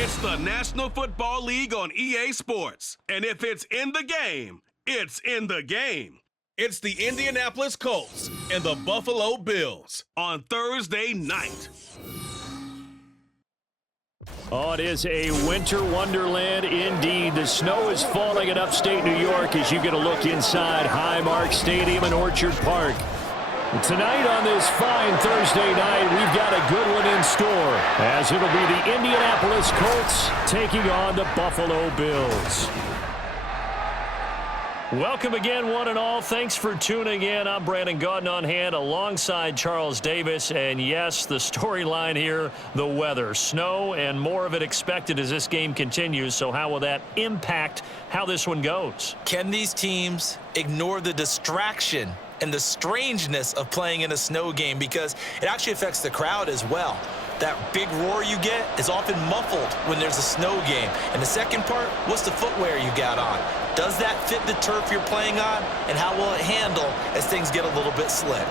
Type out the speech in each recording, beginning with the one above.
It's the National Football League on EA Sports. And if it's in the game, it's in the game. It's the Indianapolis Colts and the Buffalo Bills on Thursday night. Oh, it is a winter wonderland indeed. The snow is falling in upstate New York as you get a look inside Highmark Stadium in Orchard Park. Tonight on this fine Thursday night, we've got a good one in store, as it'll be the Indianapolis Colts taking on the Buffalo Bills. Welcome again, one and all. Thanks for tuning in. I'm Brandon Gaudin on hand alongside Charles Davis. And yes, the storyline here, the weather. Snow and more of it expected as this game continues. So how will that impact how this one goes? Can these teams ignore the distraction and the strangeness of playing in a snow game? Because it actually affects the crowd as well. That big roar you get is often muffled when there's a snow game. And the second part, what's the footwear you got on? Does that fit the turf you're playing on? And how will it handle as things get a little bit slick?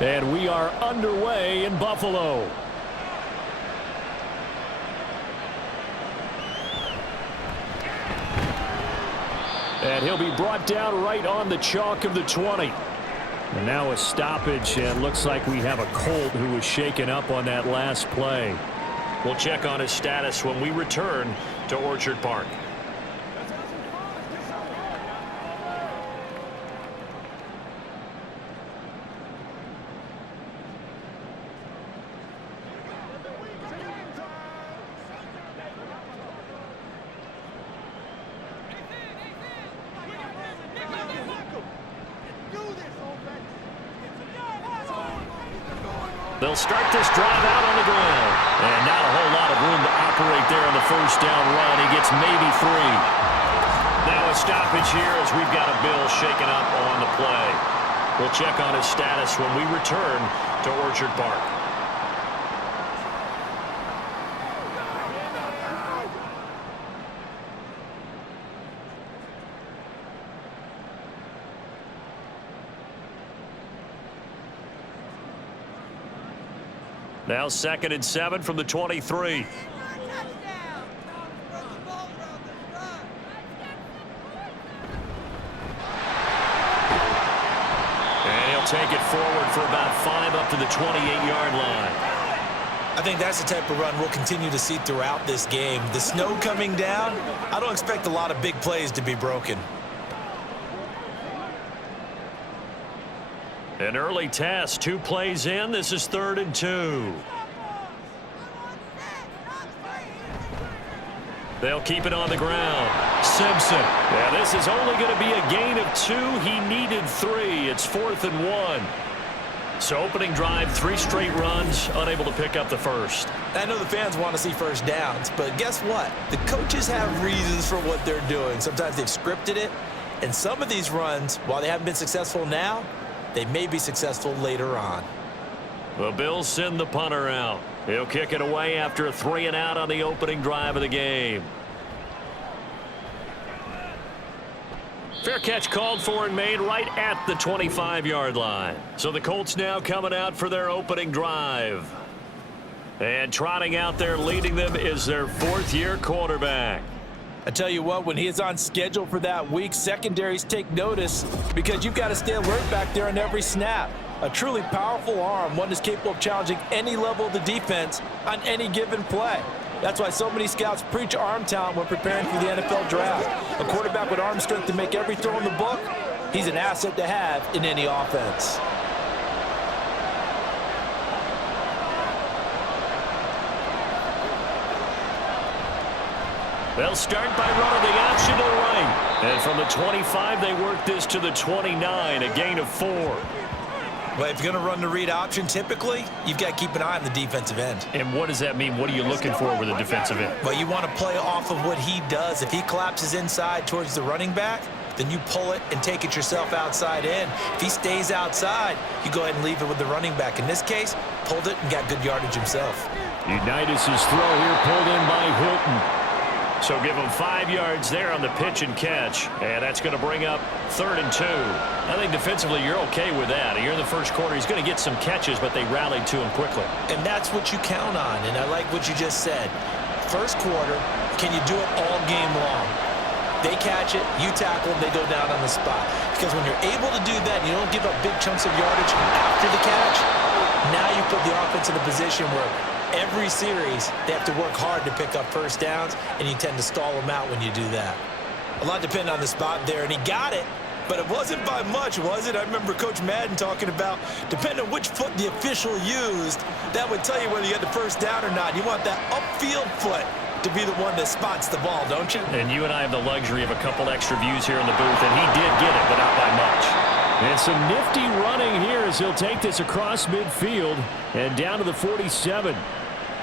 And we are underway in Buffalo. And he'll be brought down right on the chalk of the 20. And now a stoppage, and looks like we have a Colt who was shaken up on that last play. We'll check on his status when we return to Orchard Park. They'll start this drive out on the ground. And not a whole lot of room to operate there on the first down run. He gets maybe 3. Now a stoppage here as we've got a Bill shaken up on the play. We'll check on his status when we return to Orchard Park. Now 2nd and 7 from the 23. And he'll take it forward for about 5 up to the 28-yard line. I think that's the type of run we'll continue to see throughout this game. The snow coming down, I don't expect a lot of big plays to be broken. An early test, 2 plays in. This is 3rd and 2. They'll keep it on the ground. Simpson. Yeah, this is only going to be a gain of 2. He needed 3. It's 4th and 1. So opening drive, 3 straight runs, unable to pick up the first. I know the fans want to see first downs, but guess what? The coaches have reasons for what they're doing. Sometimes they've scripted it, and some of these runs, while they haven't been successful now, they may be successful later on. The Bills send the punter out. He'll kick it away after a 3 and out on the opening drive of the game. Fair catch called for and made right at the 25-yard line. So the Colts now coming out for their opening drive. And trotting out there leading them is their 4th-year quarterback. I tell you what, when he is on schedule for that week, secondaries take notice because you've got to stay alert back there on every snap. A truly powerful arm, one that's capable of challenging any level of the defense on any given play. That's why so many scouts preach arm talent when preparing for the NFL draft. A quarterback with arm strength to make every throw in the book, he's an asset to have in any offense. They'll start by running the option to the right. And from the 25, they work this to the 29, a gain of 4. Well, if you're going to run the read option, typically, you've got to keep an eye on the defensive end. And what does that mean? What are you looking for with a defensive end? Well, you want to play off of what he does. If he collapses inside towards the running back, then you pull it and take it yourself outside in. If he stays outside, you go ahead and leave it with the running back. In this case, pulled it and got good yardage himself. Unitas' throw here pulled in by Hilton. So give him 5 yards there on the pitch and catch. And that's going to bring up 3rd and 2. I think defensively you're okay with that. You're in the first quarter. He's going to get some catches, but they rallied to him quickly. And that's what you count on. And I like what you just said. First quarter, can you do it all game long? They catch it, you tackle them, they go down on the spot. Because when you're able to do that, and you don't give up big chunks of yardage after the catch, now you put the offense in a position where every series, they have to work hard to pick up first downs, and you tend to stall them out when you do that. A lot depends on the spot there, and he got it, but it wasn't by much, was it? I remember Coach Madden talking about, depending on which foot the official used, that would tell you whether you had the first down or not. You want that upfield foot to be the one that spots the ball, don't you? And you and I have the luxury of a couple extra views here in the booth, and he did get it, but not by much. And some nifty running here as he'll take this across midfield and down to the 47.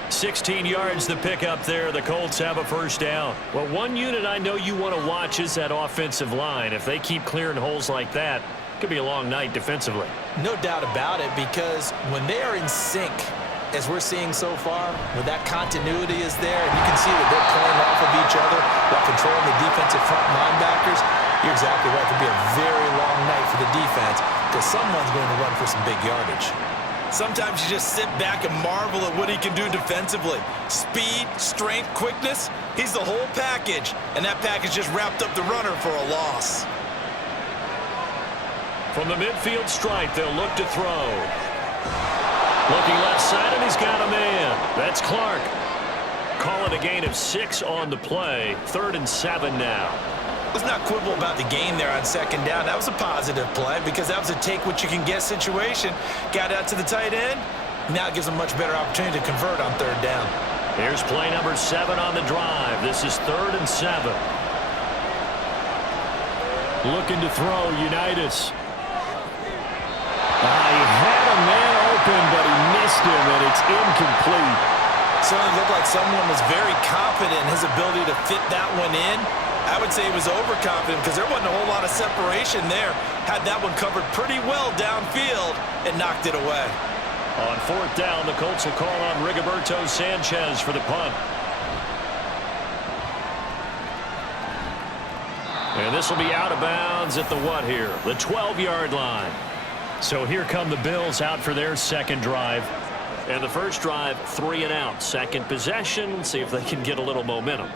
16 yards the pickup there. The Colts have a first down. Well, one unit I know you want to watch is that offensive line. If they keep clearing holes like that, it could be a long night defensively. No doubt about it, because when they are in sync, as we're seeing so far, when that continuity is there, and you can see that they're playing off of each other while controlling the defensive front linebackers, you're exactly right. It could be a very long night for the defense because someone's going to run for some big yardage. Sometimes you just sit back and marvel at what he can do defensively. Speed, strength, quickness, he's the whole package. And that package just wrapped up the runner for a loss. From the midfield stripe, they'll look to throw. Looking left side, and he's got a man. That's Clark. Calling a gain of 6 on the play. 3rd and 7 now. Let's not quibble about the gain there on 2nd down. That was a positive play because that was a take-what-you-can-get situation. Got out to the tight end. Now it gives them a much better opportunity to convert on 3rd down. Here's play number 7 on the drive. This is 3rd and 7. Looking to throw, Unitas. He had a man open, but he missed him, and it's incomplete. Certainly looked like someone was very confident in his ability to fit that one in. I would say he was overconfident because there wasn't a whole lot of separation there. Had that one covered pretty well downfield and knocked it away. On 4th down, the Colts will call on Rigoberto Sanchez for the punt. And this will be out of bounds at the what here? The 12-yard line. So here come the Bills out for their second drive. And the first drive, 3 and out. Second possession, see if they can get a little momentum.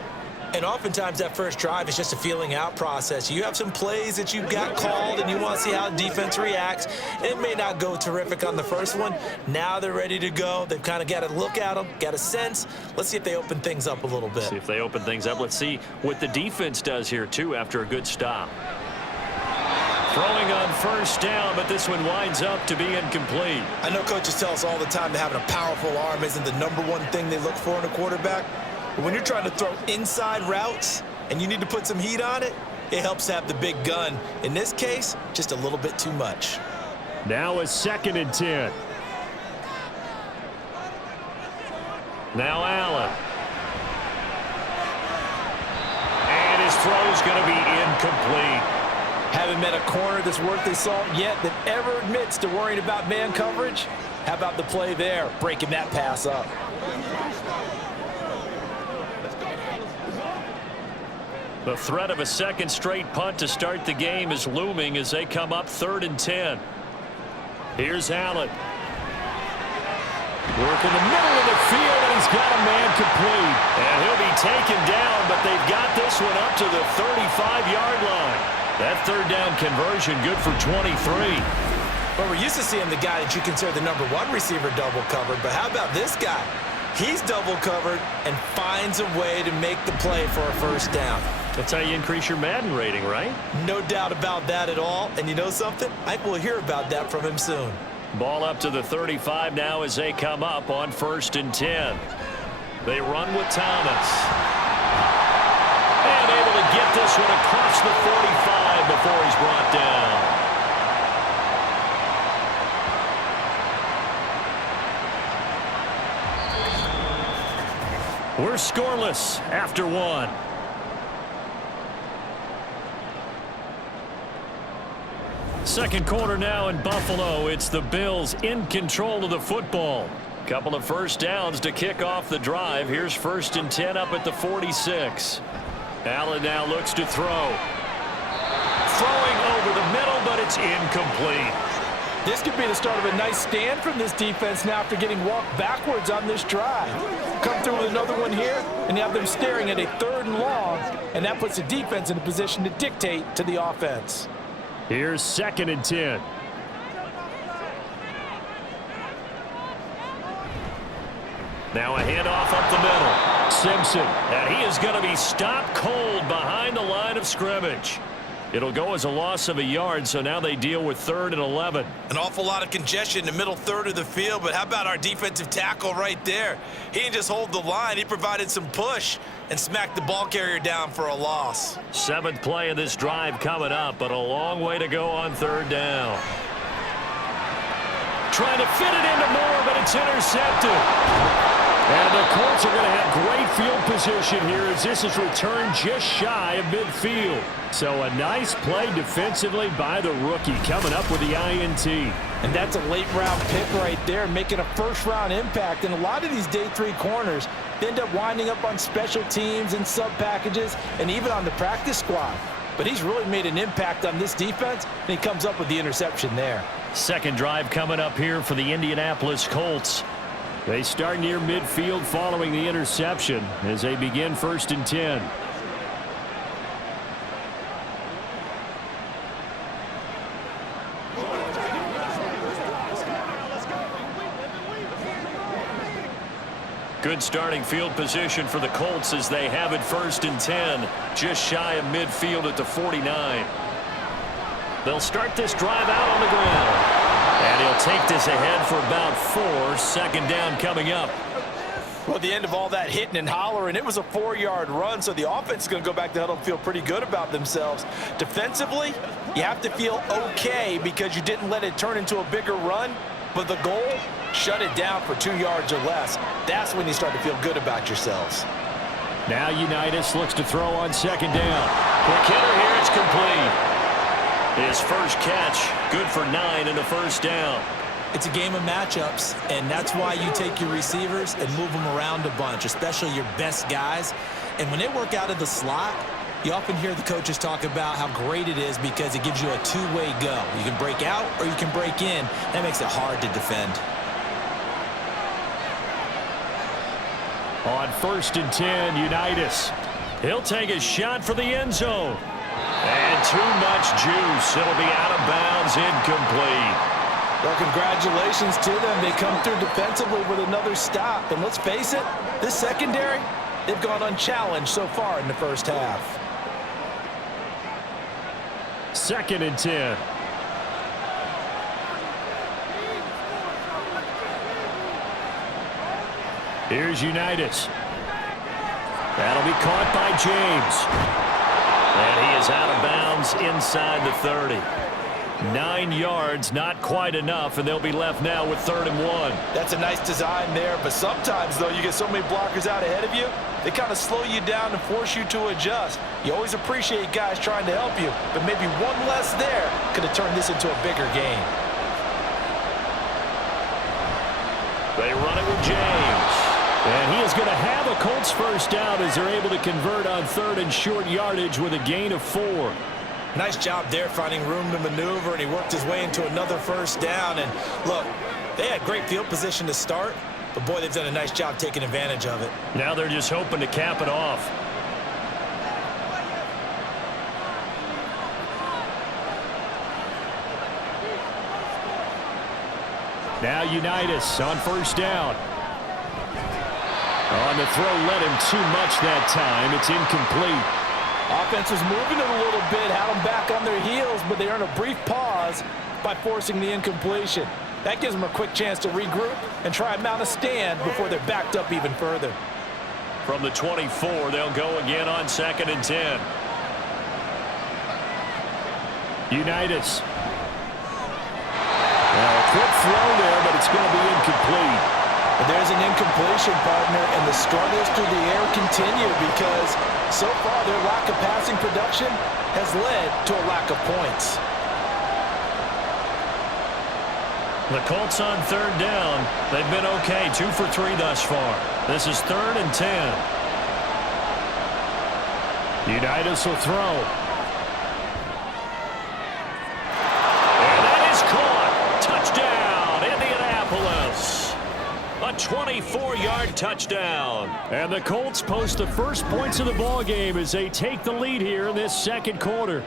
And oftentimes that first drive is just a feeling out process. You have some plays that you've got called and you want to see how the defense reacts. It may not go terrific on the first one. Now they're ready to go. They've kind of got to look at them, got a sense. Let's see if they open things up a little bit. See if they open things up. Let's see what the defense does here, too, after a good stop. Throwing on 1st down, but this one winds up to be incomplete. I know coaches tell us all the time that having a powerful arm isn't the #1 thing they look for in a quarterback. But when you're trying to throw inside routes and you need to put some heat on it, it helps have the big gun. In this case, just a little bit too much. Now a 2nd and 10. Now Allen. And his throw's going to be incomplete. Haven't met a corner that's worth their salt yet that ever admits to worrying about man coverage. How about the play there, breaking that pass up? The threat of a second straight punt to start the game is looming as they come up 3rd and 10. Here's Allen. Work in the middle of the field, and he's got a man complete. And he'll be taken down, but they've got this one up to the 35-yard line. That 3rd down conversion good for 23. Well, we're used to seeing the guy that you consider the #1 receiver double covered, but how about this guy? He's double covered and finds a way to make the play for a 1st down. That's how you increase your Madden rating, right? No doubt about that at all. And you know something? I think we'll hear about that from him soon. Ball up to the 35 now as they come up on 1st and 10. They run with Thomas. And able to get this one across the 45 before he's brought down. We're scoreless after one. Second quarter now in Buffalo. It's the Bills in control of the football. Couple of first downs to kick off the drive. Here's 1st and 10 up at the 46. Allen now looks to throw. Throwing over the middle, but it's incomplete. This could be the start of a nice stand from this defense now after getting walked backwards on this drive. Come through with another one here, and you have them staring at a 3rd and long, and that puts the defense in a position to dictate to the offense. Here's 2nd and 10. Now a handoff up the middle. Simpson, and he is going to be stopped cold behind the line of scrimmage. It'll go as a loss of a yard, so now they deal with 3rd and 11. An awful lot of congestion in the middle third of the field, but how about our defensive tackle right there? He didn't just hold the line, he provided some push and smacked the ball carrier down for a loss. 7th play of this drive coming up, but a long way to go on 3rd down. Trying to fit it into Moore, but it's intercepted. And the Colts are going to have great field position here as this is returned just shy of midfield. So a nice play defensively by the rookie coming up with the INT. And that's a late-round pick right there, making a first-round impact. And a lot of these day 3 corners end up winding up on special teams and sub-packages and even on the practice squad. But he's really made an impact on this defense, and he comes up with the interception there. Second drive coming up here for the Indianapolis Colts. They start near midfield following the interception as they begin 1st and 10. Good starting field position for the Colts as they have it 1st and 10, just shy of midfield at the 49. They'll start this drive out on the ground. And he'll take this ahead for about 4. 2nd down coming up. Well, at the end of all that hitting and hollering, it was a 4-yard run, so the offense is going to go back to huddle and feel pretty good about themselves. Defensively, you have to feel okay because you didn't let it turn into a bigger run, but the goal, shut it down for 2 yards or less. That's when you start to feel good about yourselves. Now Unitas looks to throw on 2nd down. Quick hitter here, it's complete. His first catch, good for 9 and a 1st down. It's a game of matchups, and that's why you take your receivers and move them around a bunch, especially your best guys. And when they work out of the slot, you often hear the coaches talk about how great it is because it gives you a two-way go. You can break out or you can break in. That makes it hard to defend. On 1st and 10, Unitas. He'll take a shot for the end zone. And too much juice. It'll be out of bounds, incomplete. Well, congratulations to them. They come through defensively with another stop. And let's face it, this secondary, they've gone unchallenged so far in the first half. 2nd and 10. Here's Unitas. That'll be caught by James. And he is out of bounds inside the 30. 9 yards, not quite enough, and they'll be left now with 3rd and 1. That's a nice design there, but sometimes, though, you get so many blockers out ahead of you, they kind of slow you down and force you to adjust. You always appreciate guys trying to help you, but maybe one less there could have turned this into a bigger game. They run it with James. And he is going to have a Colts first down as they're able to convert on 3rd and short yardage with a gain of 4. Nice job there finding room to maneuver, and he worked his way into another first down. And look, they had great field position to start, but boy, they've done a nice job taking advantage of it. Now they're just hoping to cap it off. Now Unitas on 1st down. On the throw, led him too much that time. It's incomplete. Offense was moving it a little bit, had them back on their heels, but they earn a brief pause by forcing the incompletion. That gives them a quick chance to regroup and try and mount a stand before they're backed up even further. From the 24, they'll go again on 2nd and 10. Unitas. Well, a quick throw there, but it's going to be incomplete. There's an incompletion, partner, and the struggles through the air continue because so far their lack of passing production has led to a lack of points. The Colts on third down. They've been okay, 2 for 3 thus far. This is 3rd and 10. Unitas will throw. And that is caught. Touchdown, Indianapolis. A 24-yard touchdown. And the Colts post the first points of the ball game as they take the lead here in this second quarter.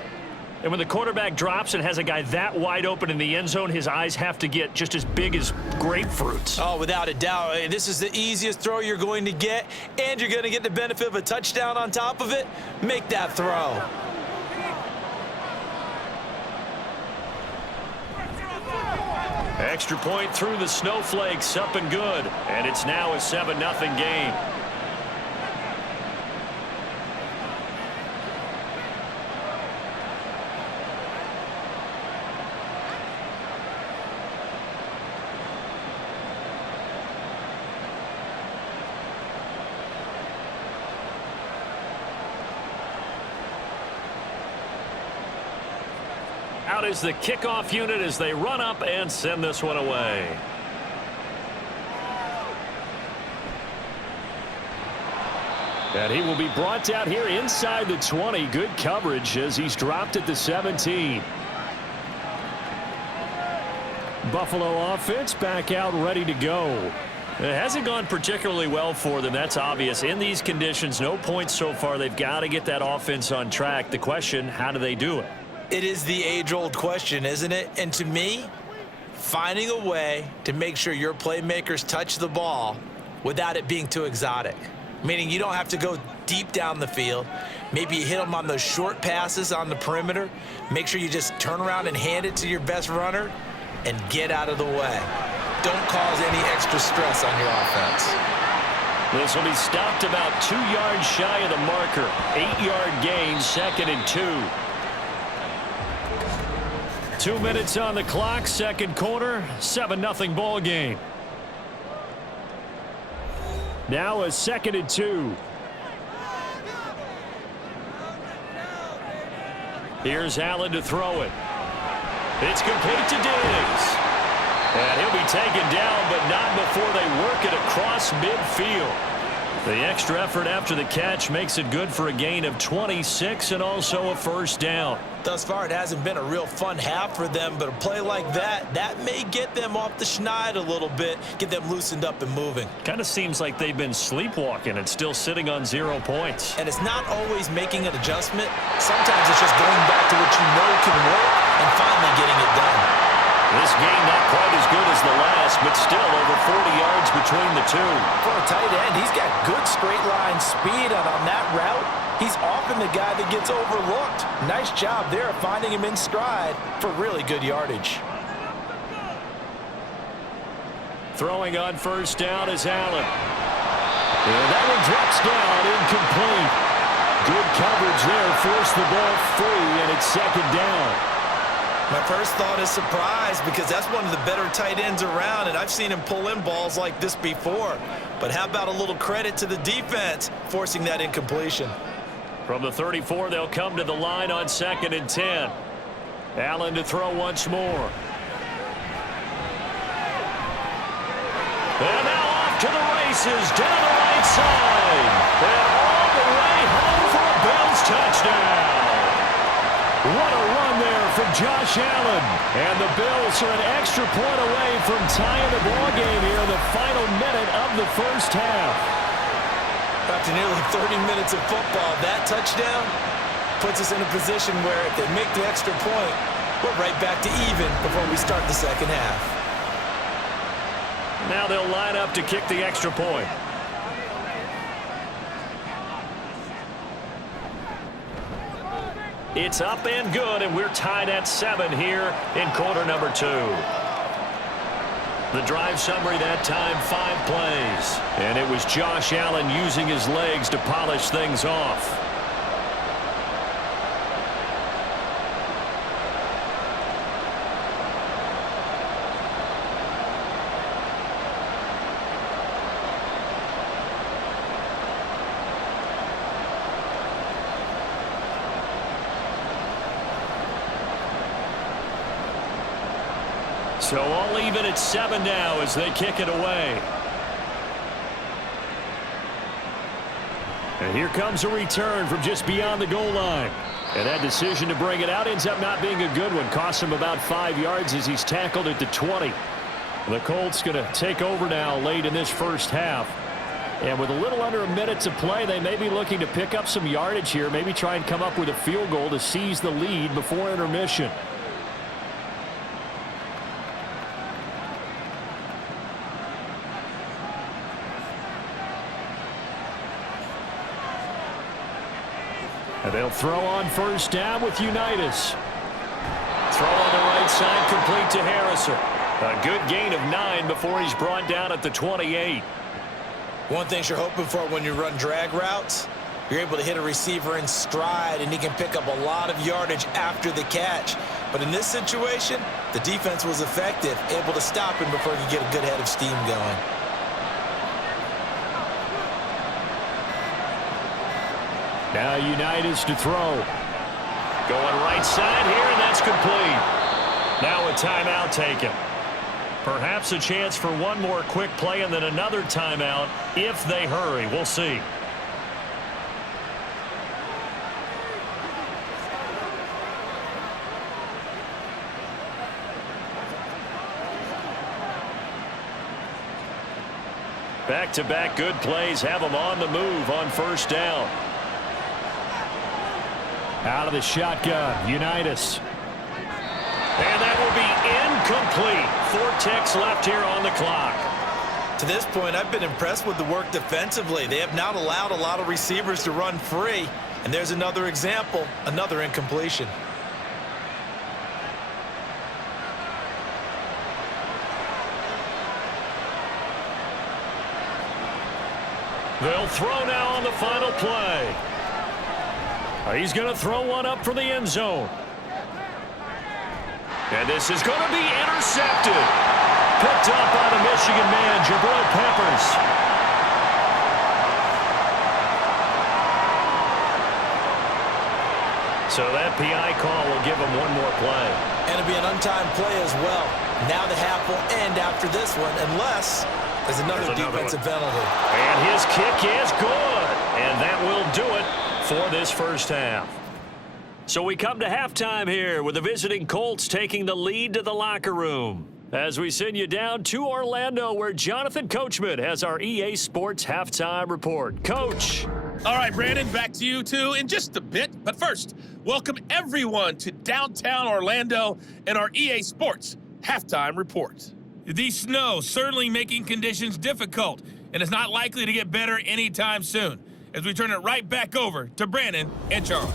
And when the quarterback drops and has a guy that wide open in the end zone, his eyes have to get just as big as grapefruits. Oh, without a doubt. This is the easiest throw you're going to get, and you're going to get the benefit of a touchdown on top of it. Make that throw. Extra point through the snowflakes, up and good. And it's now a 7-0 game. Out is the kickoff unit as they run up and send this one away. And he will be brought out here inside the 20. Good coverage as he's dropped at the 17. Buffalo offense back out ready to go. It hasn't gone particularly well for them. That's obvious. In these conditions, no points so far. They've got to get that offense on track. The question, how do they do it? It is the age-old question, isn't it? And to me, finding a way to make sure your playmakers touch the ball without it being too exotic. Meaning you don't have to go deep down the field. Maybe you hit them on those short passes on the perimeter. Make sure you just turn around and hand it to your best runner and get out of the way. Don't cause any extra stress on your offense. This will be stopped about 2 yards shy of the marker. 8-yard gain, 2nd and 2. 2 minutes on the clock, second quarter, 7-0 ball game. Now a 2nd and 2. Here's Allen to throw it. It's complete to Diggs. And he'll be taken down, but not before they work it across midfield. The extra effort after the catch makes it good for a gain of 26 and also a first down. Thus far, it hasn't been a real fun half for them, but a play like that may get them off the schneid a little bit, get them loosened up and moving. Kind of seems like they've been sleepwalking and still sitting on 0 points. And it's not always making an adjustment. Sometimes it's just going back to what you know can work and finally getting it done. This game not quite as good as the last, but still over 40 yards between the two. For a tight end, he's got good straight line speed, and on that route, he's often the guy that gets overlooked. Nice job there of finding him in stride for really good yardage. Throwing on first down is Allen. And that one drops down, incomplete. Good coverage there, forced the ball free, and it's 2nd down. My first thought is surprise because that's one of the better tight ends around, and I've seen him pull in balls like this before. But how about a little credit to the defense forcing that incompletion? From the 34, they'll come to the line on 2nd and 10. Allen to throw once more. And now off to the races, down the right side. And all the way home for a Bills touchdown. What a run there from Josh Allen. And the Bills are an extra point away from tying the ball game here in the final minute of the first half. After nearly 30 minutes of football, that touchdown puts us in a position where if they make the extra point, we're right back to even before we start the second half. Now they'll line up to kick the extra point. It's up and good, and we're tied at 7 here in quarter number 2. The drive summary that time, 5 plays. And it was Josh Allen using his legs to polish things off. So all even at 7 now as they kick it away. And here comes a return from just beyond the goal line. And that decision to bring it out ends up not being a good one. Costs him about 5 yards as he's tackled at the 20. The Colts going to take over now late in this first half. And with a little under a minute to play, they may be looking to pick up some yardage here. Maybe try and come up with a field goal to seize the lead before intermission. And they'll throw on first down with Unitas. Throw on the right side, complete to Harrison. A good gain of 9 before he's brought down at the 28. One thing you're hoping for when you run drag routes, you're able to hit a receiver in stride, and he can pick up a lot of yardage after the catch. But in this situation, the defense was effective, able to stop him before he could get a good head of steam going. Now Unitas to throw. Going right side here, and that's complete. Now a timeout taken. Perhaps a chance for one more quick play and then another timeout if they hurry. We'll see. Back-to-back good plays have them on the move on first down. Out of the shotgun, Unitas. And that will be incomplete. 4 ticks left here on the clock. To this point, I've been impressed with the work defensively. They have not allowed a lot of receivers to run free. And there's another example, another incompletion. They'll throw now on the final play. He's going to throw one up for the end zone. And this is going to be intercepted. Picked up by the Michigan man, Jabril Peppers. So that PI call will give him one more play. And it'll be an untimed play as well. Now the half will end after this one, unless there's another defensive penalty. And his kick is good. And that will do it for this first half. So we come to halftime here with the visiting Colts taking the lead to the locker room. As we send you down to Orlando, where Jonathan Coachman has our EA Sports halftime report. Coach. All right, Brandon, back to you two in just a bit. But first, welcome everyone to downtown Orlando and our EA Sports halftime report. The snow certainly making conditions difficult, and it's not likely to get better anytime soon, as we turn it right back over to Brandon and Charles.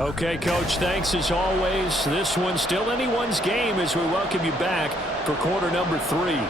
Okay, Coach, thanks as always. This one's still anyone's game as we welcome you back for quarter number 3.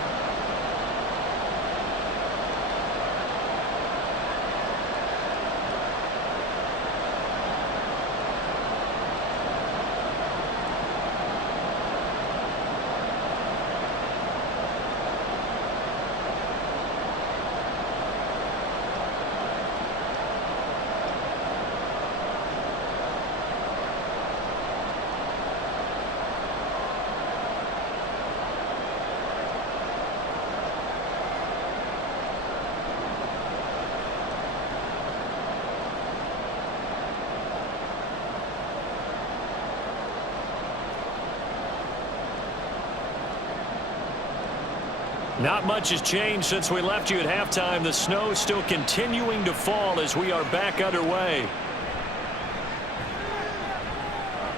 Not much has changed since we left you at halftime. The snow still continuing to fall as we are back underway.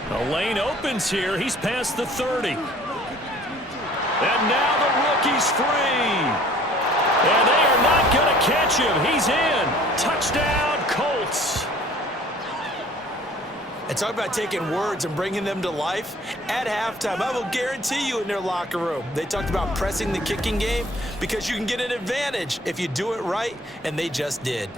The lane opens here. He's past the 30. And now the rookie's free. And they are not going to catch him. He's in. Touchdown, Colts. And talk about taking words and bringing them to life. At halftime, I will guarantee you in their locker room, they talked about pressing the kicking game because you can get an advantage if you do it right, and they just did.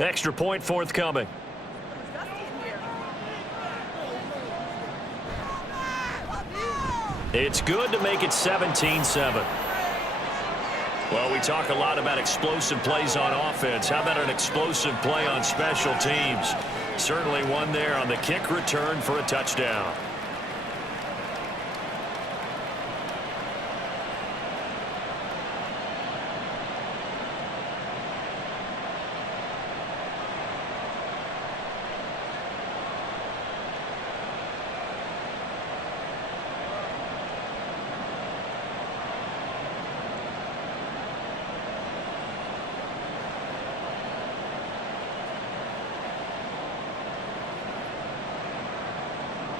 Extra point forthcoming. It's good to make it 17-7. Well, we talk a lot about explosive plays on offense. How about an explosive play on special teams? Certainly one there on the kick return for a touchdown.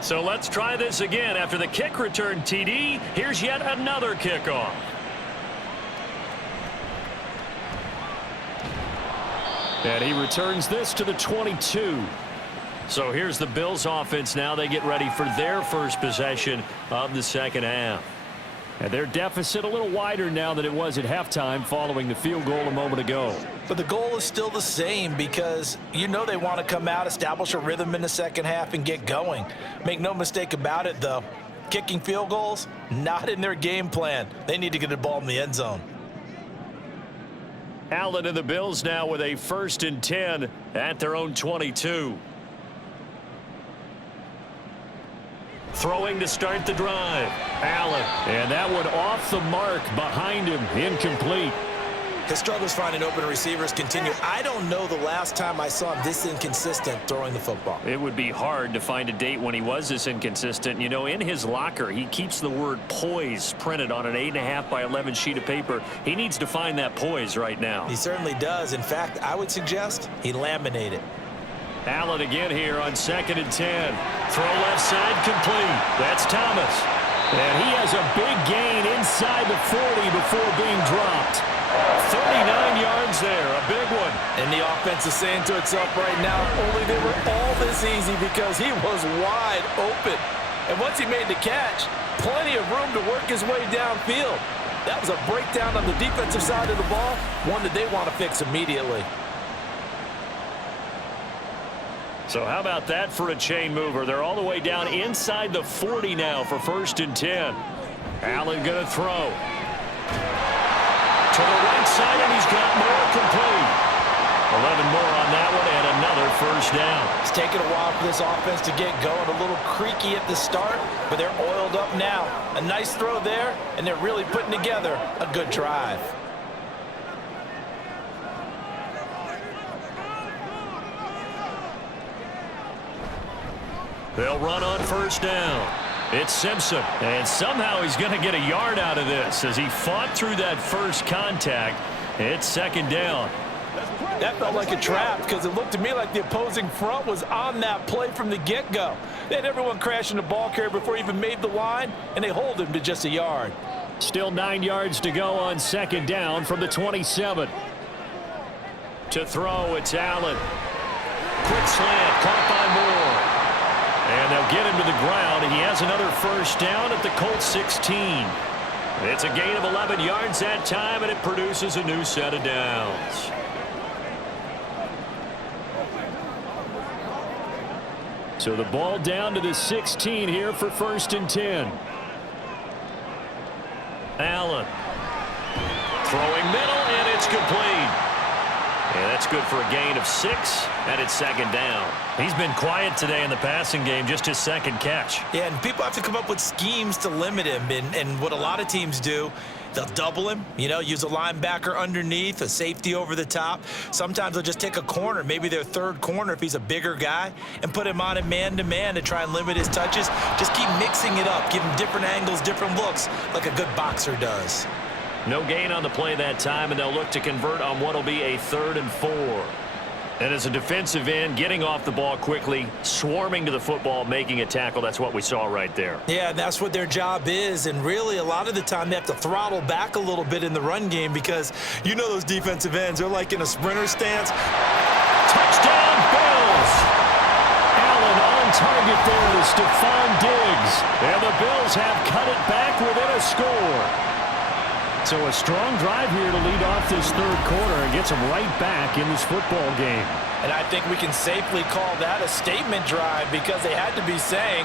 So let's try this again. After the kick return TD, here's yet another kickoff. And he returns this to the 22. So here's the Bills offense now. They get ready for their first possession of the second half. And their deficit a little wider now than it was at halftime following the field goal a moment ago. But the goal is still the same because you know they want to come out, establish a rhythm in the second half, and get going. Make no mistake about it, though. Kicking field goals, not in their game plan. They need to get the ball in the end zone. Allen and the Bills now with a 1st and 10 at their own 22. Throwing to start the drive. Allen. And that one off the mark behind him. Incomplete. His struggles finding open receivers continue. I don't know the last time I saw him this inconsistent throwing the football. It would be hard to find a date when he was this inconsistent. You know, in his locker, he keeps the word poise printed on an 8.5 by 11 sheet of paper. He needs to find that poise right now. He certainly does. In fact, I would suggest he laminate it. Allen again here on 2nd and 10. Throw left side complete. That's Thomas. And he has a big gain inside the 40 before being dropped. 39 yards there, a big one. And the offense is saying to itself right now, only they were all this easy because he was wide open. And once he made the catch, plenty of room to work his way downfield. That was a breakdown on the defensive side of the ball, one that they want to fix immediately. So how about that for a chain mover? They're all the way down inside the 40 now for 1st and 10. Allen going to throw. To the right side, and he's got more complete. 11 more on that one, and another 1st down. It's taken a while for this offense to get going. A little creaky at the start, but they're oiled up now. A nice throw there, and they're really putting together a good drive. They'll run on 1st down. It's Simpson, and somehow he's going to get a yard out of this as he fought through that first contact. It's 2nd down. That felt like a trap because it looked to me like the opposing front was on that play from the get-go. They had everyone crashing the ball carrier before he even made the line, and they hold him to just a yard. Still 9 yards to go on 2nd down from the 27. To throw, it's Allen. Quick slant, caught by Moore. And they'll get him to the ground, and he has another 1st down at the Colts 16. It's a gain of 11 yards that time, and it produces a new set of downs. So the ball down to the 16 here for 1st and 10. Allen. Throwing middle, and it's complete. And that's good for a gain of 6, and it's 2nd down. He's been quiet today in the passing game, just his 2nd catch. Yeah, and people have to come up with schemes to limit him. And what a lot of teams do, they'll double him, you know, use a linebacker underneath, a safety over the top. Sometimes they'll just take a corner, maybe their 3rd corner if he's a bigger guy, and put him on a man-to-man to try and limit his touches. Just keep mixing it up, give him different angles, different looks, like a good boxer does. No gain on the play that time, and they'll look to convert on what will be a 3rd and 4. And as a defensive end, getting off the ball quickly, swarming to the football, making a tackle, that's what we saw right there. Yeah, that's what their job is, and really a lot of the time they have to throttle back a little bit in the run game because you know those defensive ends, they're like in a sprinter stance. Touchdown, Bills! Allen on target there to Stephon Diggs, and the Bills have cut it back within a score. So a strong drive here to lead off this 3rd quarter and gets them right back in this football game. And I think we can safely call that a statement drive because they had to be saying,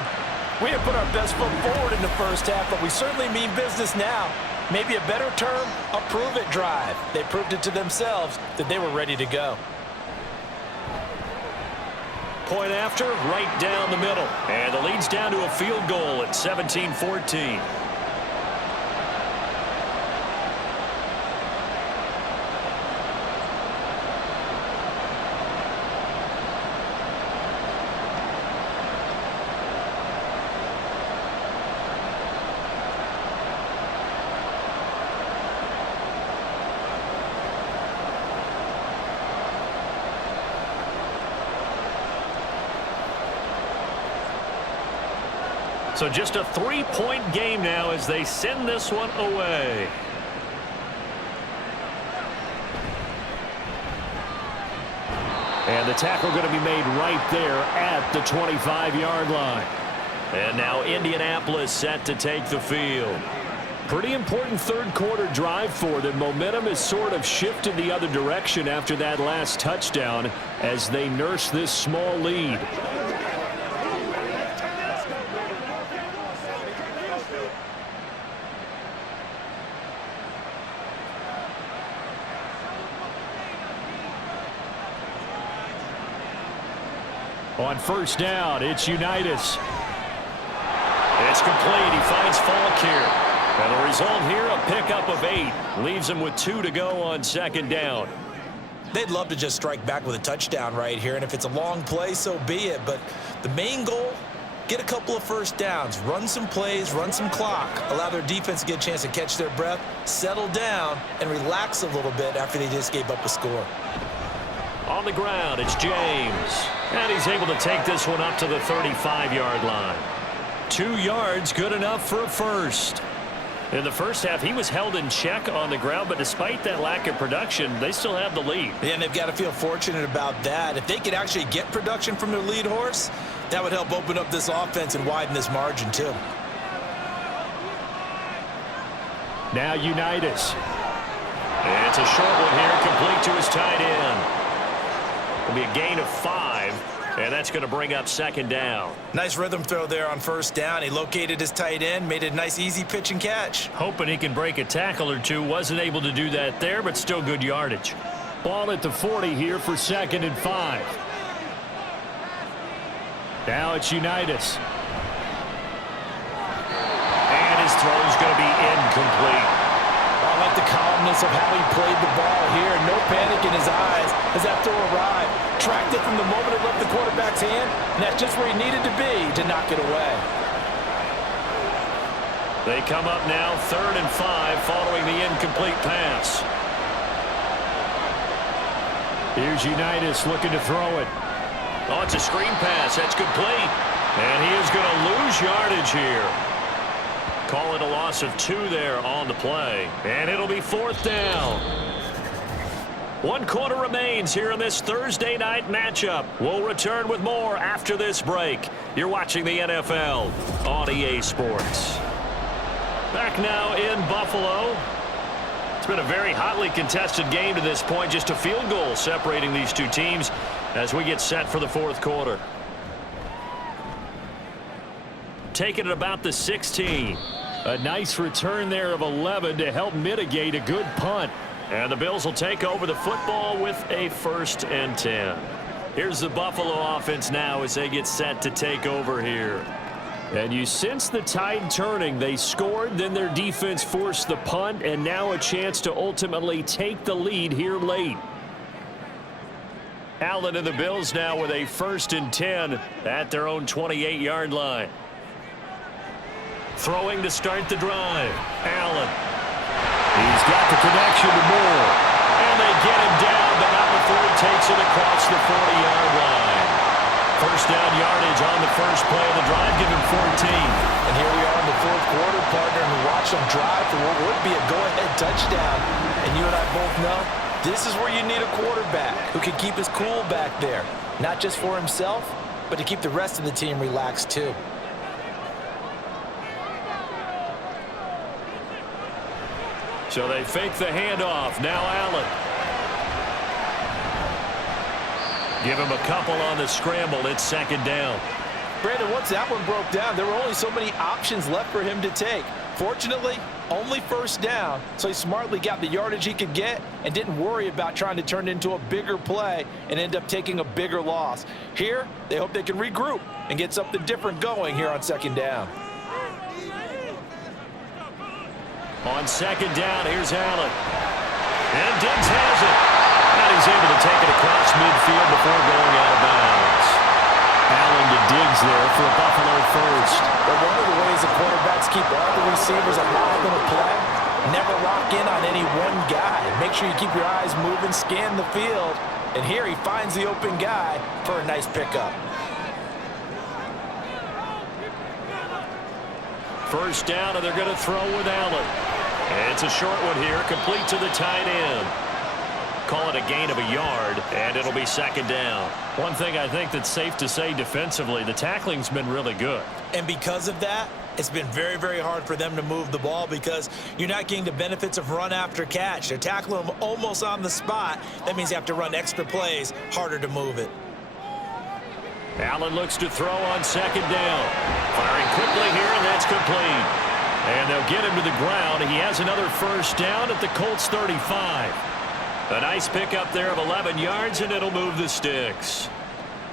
We didn't put our best foot forward in the first half, but we certainly mean business now. Maybe a better term, a prove-it drive. They proved it to themselves that they were ready to go. Point after, right down the middle. And the lead's down to a field goal at 17-14. So just a 3-point game now as they send this one away. And the tackle going to be made right there at the 25-yard line. And now Indianapolis set to take the field. Pretty important third-quarter drive for them. Momentum has sort of shifted the other direction after that last touchdown as they nurse this small lead. On first down, it's Unitas. It's complete. He finds Falk here. And the result here, a pickup of 8. Leaves him with 2 to go on second down. They'd love to just strike back with a touchdown right here, and if it's a long play, so be it. But the main goal, get a couple of first downs, run some plays, run some clock, allow their defense to get a chance to catch their breath, settle down, and relax a little bit after they just gave up a score. On the ground, it's James. And he's able to take this one up to the 35-yard line. 2 yards, good enough for a first. In the first half, he was held in check on the ground, but despite that lack of production, they still have the lead. Yeah, and they've got to feel fortunate about that. If they could actually get production from their lead horse, that would help open up this offense and widen this margin, too. Now Unitas. And it's a short one here, complete to his tight end. It'll be a gain of 5, and that's going to bring up second down. Nice rhythm throw there on first down. He located his tight end, made a nice easy pitch and catch. Hoping he can break a tackle or two. Wasn't able to do that there, but still good yardage. Ball at the 40 here for 2nd and 5. Now it's Unitas. And his throw's going to be incomplete. I like the calmness of how he played the ball here. No panic in his eyes as that throw arrived. Tracked it from the moment it left the quarterback's hand, and that's just where he needed to be to knock it away. They come up now 3rd and 5 following the incomplete pass. Here's Unitas looking to throw it. Oh, it's a screen pass. That's complete. And he is going to lose yardage here. Call it a loss of 2 there on the play. And it'll be 4th down. 1 quarter remains here in this Thursday night matchup. We'll return with more after this break. You're watching the NFL on EA Sports. Back now in Buffalo. It's been a very hotly contested game to this point. Just a field goal separating these two teams as we get set for the 4th quarter. Taking it about the 16. A nice return there of 11 to help mitigate a good punt. And the Bills will take over the football with a 1st and 10. Here's the Buffalo offense now as they get set to take over here. And you sense the tide turning. They scored, then their defense forced the punt, and now a chance to ultimately take the lead here late. Allen and the Bills now with a 1st and 10 at their own 28-yard line. Throwing to start the drive. Allen. He's got the connection to Moore. And they get him down, but not before he takes it across the 40-yard line. 1st down yardage on the first play of the drive, give him 14. And here we are in the 4th quarter, partner, and we watch them drive for what would be a go-ahead touchdown. And you and I both know this is where you need a quarterback who can keep his cool back there. Not just for himself, but to keep the rest of the team relaxed too. So they fake the handoff. Now Allen. Give him a couple on the scramble. It's 2nd down. Brandon, once that one broke down, there were only so many options left for him to take. Fortunately, only first down, so he smartly got the yardage he could get and didn't worry about trying to turn it into a bigger play and end up taking a bigger loss. Here, they hope they can regroup and get something different going here on second down. On second down, here's Allen. And Diggs has it. And he's able to take it across midfield before going out of bounds. Allen to Diggs there for a Buffalo first. But one of the ways the quarterbacks keep all the receivers alive in a play, never lock in on any one guy. Make sure you keep your eyes moving, scan the field. And here he finds the open guy for a nice pickup. First down, and they're going to throw with Allen. It's a short one here, complete to the tight end. Call it a gain of a yard, and it'll be second down. One thing I think that's safe to say defensively, the tackling's been really good. And because of that, it's been very, very hard for them to move the ball because you're not getting the benefits of run after catch. They're tackling them almost on the spot. That means you have to run extra plays, harder to move it. Allen looks to throw on second down. Firing quickly here, and that's complete. And they'll get him to the ground. He has another first down at the Colts 35. A nice pickup there of 11 yards, and it'll move the sticks.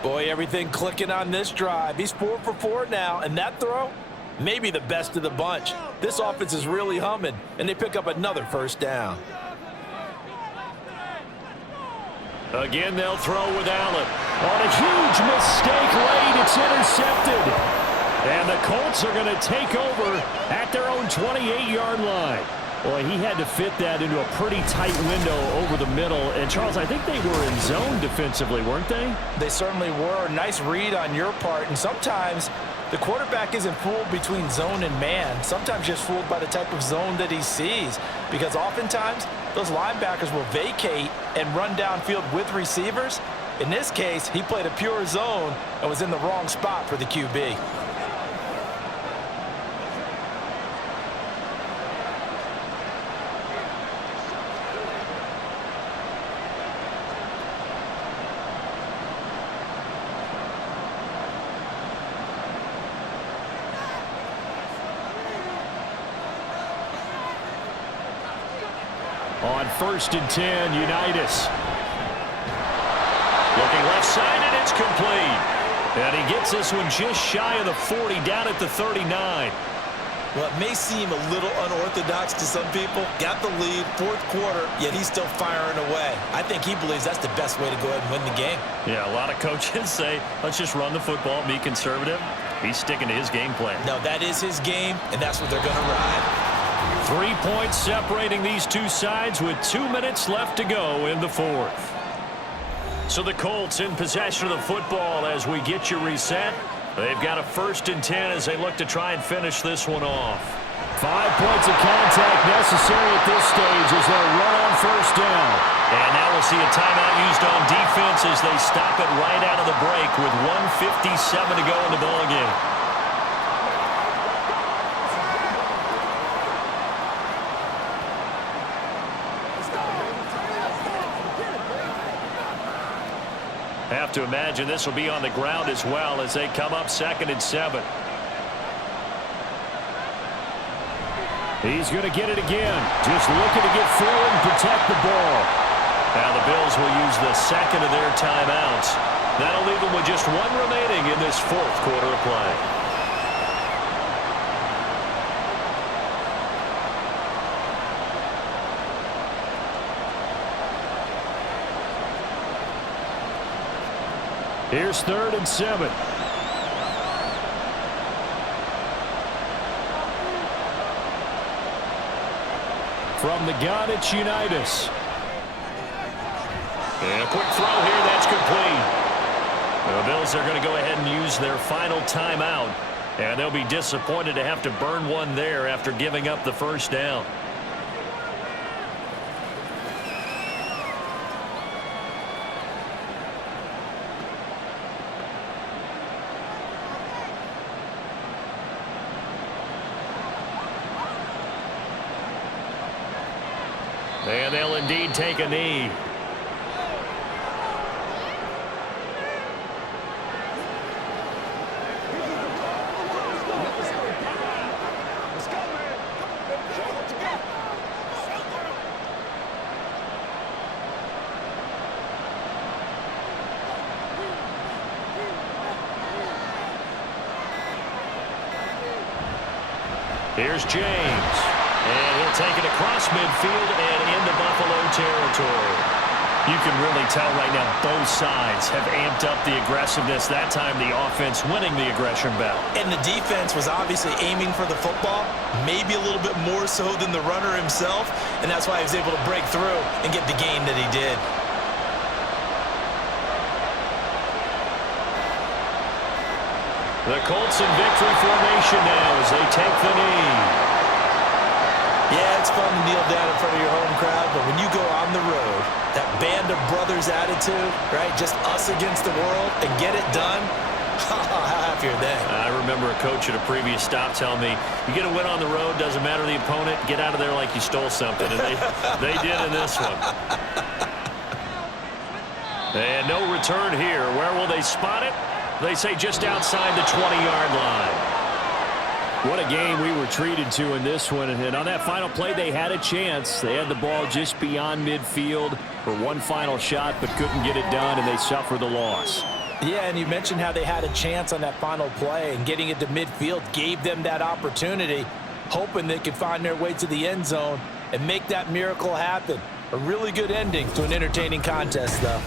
Boy, everything clicking on this drive. He's 4 for 4 now, and that throw, maybe the best of the bunch. This offense is really humming, and they pick up another first down. Again, they'll throw with Allen. On a huge mistake late, it's intercepted. And the Colts are going to take over at their own 28-yard line. Boy, he had to fit that into a pretty tight window over the middle. And, Charles, I think they were in zone defensively, weren't they? They certainly were. Nice read on your part. And sometimes the quarterback isn't fooled between zone and man. Sometimes just fooled by the type of zone that he sees. Because oftentimes, those linebackers will vacate and run downfield with receivers. In this case, he played a pure zone and was in the wrong spot for the QB. On 1st and 10, Unitas. Looking left side, and it's complete. And he gets this one just shy of the 40, down at the 39. Well, it may seem a little unorthodox to some people. Got the lead, 4th quarter, yet he's still firing away. I think he believes that's the best way to go ahead and win the game. Yeah, a lot of coaches say, let's just run the football, be conservative. He's sticking to his game plan. No, that is his game, and that's what they're going to ride. 3 points separating these two sides with 2 minutes left to go in the 4th. So the Colts in possession of the football as we get you reset. They've got a 1st and 10 as they look to try and finish this one off. 5 points of contact necessary at this stage as they'll run on 1st down. And now we'll see a timeout used on defense as they stop it right out of the break with 1:57 to go in the ballgame. Have to imagine this will be on the ground as well as they come up 2nd and 7. He's going to get it again. Just looking to get forward and protect the ball. Now the Bills will use the 2nd of their timeouts. That'll leave them with just 1 remaining in this 4th quarter of play. Here's 3rd and 7. From the gun, it's Unitas. And a quick throw here, that's complete. The Bills are going to go ahead and use their final timeout. And they'll be disappointed to have to burn one there after giving up the 1st down. And they'll indeed take a knee. Here's James. And he'll take it across midfield and into Buffalo territory. You can really tell right now both sides have amped up the aggressiveness. That time the offense winning the aggression battle. And the defense was obviously aiming for the football, maybe a little bit more so than the runner himself, and that's why he was able to break through and get the gain that he did. The Colts in victory formation now as they take the knee. Yeah, it's fun to kneel down in front of your home crowd, but when you go on the road, that band of brothers attitude, right, just us against the world, and get it done, how happy are they? I remember a coach at a previous stop telling me, you get a win on the road, doesn't matter the opponent, get out of there like you stole something, and they did in this one. And no return here. Where will they spot it? They say just outside the 20-yard line. What a game we were treated to in this one. And on that final play, they had a chance. They had the ball just beyond midfield for one final shot, but couldn't get it done, and they suffered the loss. Yeah, and you mentioned how they had a chance on that final play, and getting it to midfield gave them that opportunity, hoping they could find their way to the end zone and make that miracle happen. A really good ending to an entertaining contest, though.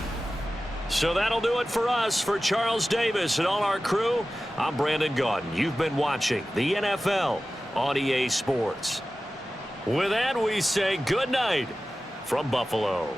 So that'll do it for us. For Charles Davis and all our crew, I'm Brandon Gaudin. You've been watching the NFL on EA Sports. With that, we say good night from Buffalo.